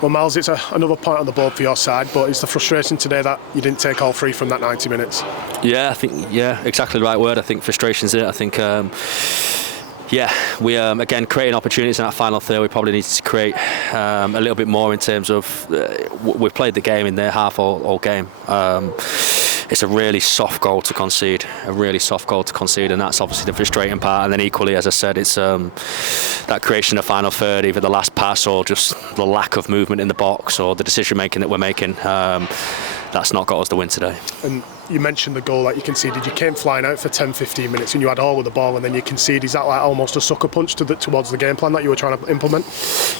Well, Miles, it's another point on the board for your side, but it's the frustration today that you didn't take all three from that 90 minutes. Yeah, I think, exactly the right word. I think frustration's it. I think, we again creating opportunities in that final third. We probably need to create a little bit more in terms of we've played the game in their half all game. It's a really soft goal to concede, and that's obviously the frustrating part. And then equally, as I said, it's that creation of final third, either the last pass or just the lack of movement in the box or the decision making that we're making. That's not got us the win today. And you mentioned the goal that you conceded. You came flying out for 10-15 minutes and you had all of the ball, and then you conceded. Is that like almost a sucker punch towards the game plan that you were trying to implement?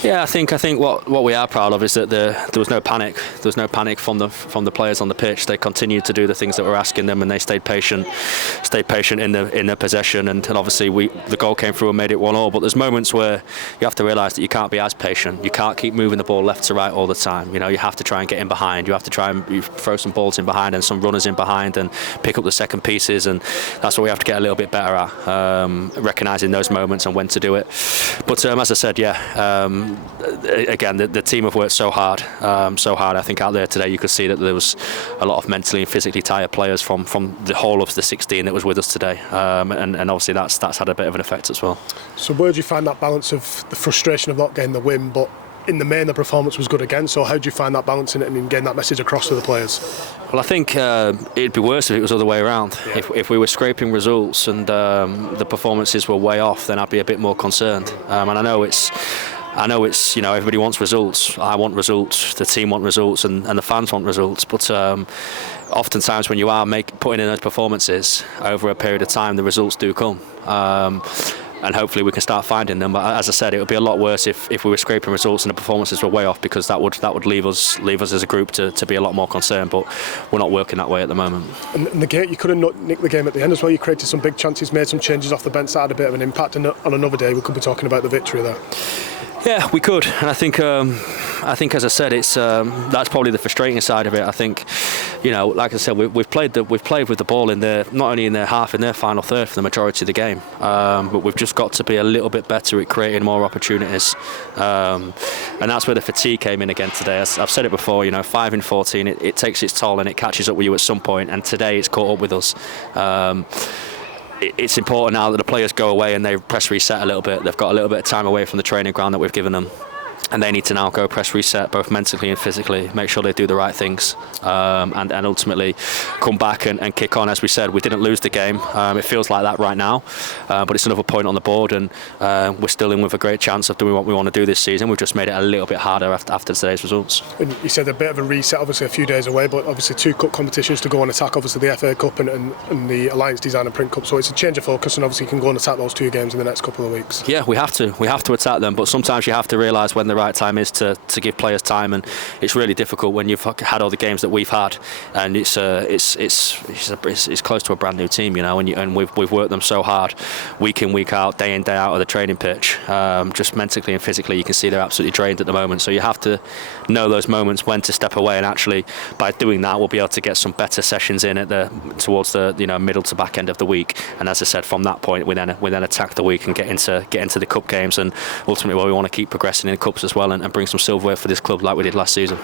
Yeah, I think what we are proud of is that there was no panic. There was no panic from the players on the pitch. They continued to do the things that we're asking them, and they stayed patient in their possession. And obviously the goal came through and made it 1-1. But there's moments where you have to realise that you can't be as patient. You can't keep moving the ball left to right all the time. You know, you have to try and get in behind. You have to try and throw some balls in behind and some runners in behind and pick up the second pieces, and that's what we have to get a little bit better at, recognising those moments and when to do it. But as I said, again, the team have worked so hard. I think out there today you could see that there was a lot of mentally and physically tired players from the whole of the 16 that was with us today, and obviously that's had a bit of an effect as well. So where do you find that balance of the frustration of not getting the win, but in the main the performance was good again? So how do you find that balance in it and getting that message across to the players? Well, I think it'd be worse if it was the other way around. Yeah. If we were scraping results and the performances were way off, then I'd be a bit more concerned. And I know it's everybody wants results. I want results. The team want results, and the fans want results. But oftentimes when you are putting in those performances over a period of time, the results do come. And hopefully we can start finding them. But as I said, it would be a lot worse if we were scraping results and the performances were way off, because that would leave us as a group to be a lot more concerned. But we're not working that way at the moment. And the game, you could have nicked the game at the end as well. You created some big chances, made some changes off the bench that had a bit of an impact. And on another day, we could be talking about the victory there. Yeah, we could, and I think as I said, it's that's probably the frustrating side of it. I think, like I said, we've played with the ball in their, not only in their half, in their final third for the majority of the game, but we've just got to be a little bit better at creating more opportunities, and that's where the fatigue came in again today. I've said it before, 5 in 14, it takes its toll and it catches up with you at some point, and today it's caught up with us. It's important now that the players go away and they press reset a little bit. They've got a little bit of time away from the training ground that we've given them, and they need to now go press reset, both mentally and physically, make sure they do the right things, and ultimately come back and kick on. As we said, we didn't lose the game. It feels like that right now, but it's another point on the board, and we're still in with a great chance of doing what we want to do this season. We've just made it a little bit harder after today's results. And you said a bit of a reset, obviously a few days away, but obviously 2 cup competitions to go and attack, obviously the FA Cup and the Alliance Design and Print Cup, so it's a change of focus, and obviously you can go and attack those 2 games in the next couple of weeks. Yeah, we have to attack them, but sometimes you have to realise when the right time is to give players time, and it's really difficult when you've had all the games that we've had, and it's close to a brand new team, and we've worked them so hard, week in, week out, day in, day out of the training pitch, just mentally and physically. You can see they're absolutely drained at the moment, so you have to know those moments when to step away, and actually by doing that we'll be able to get some better sessions in towards the middle to back end of the week, and as I said, from that point we then attack the week and get into the cup games, and ultimately we want to keep progressing in cups as well and bring some silverware for this club like we did last season.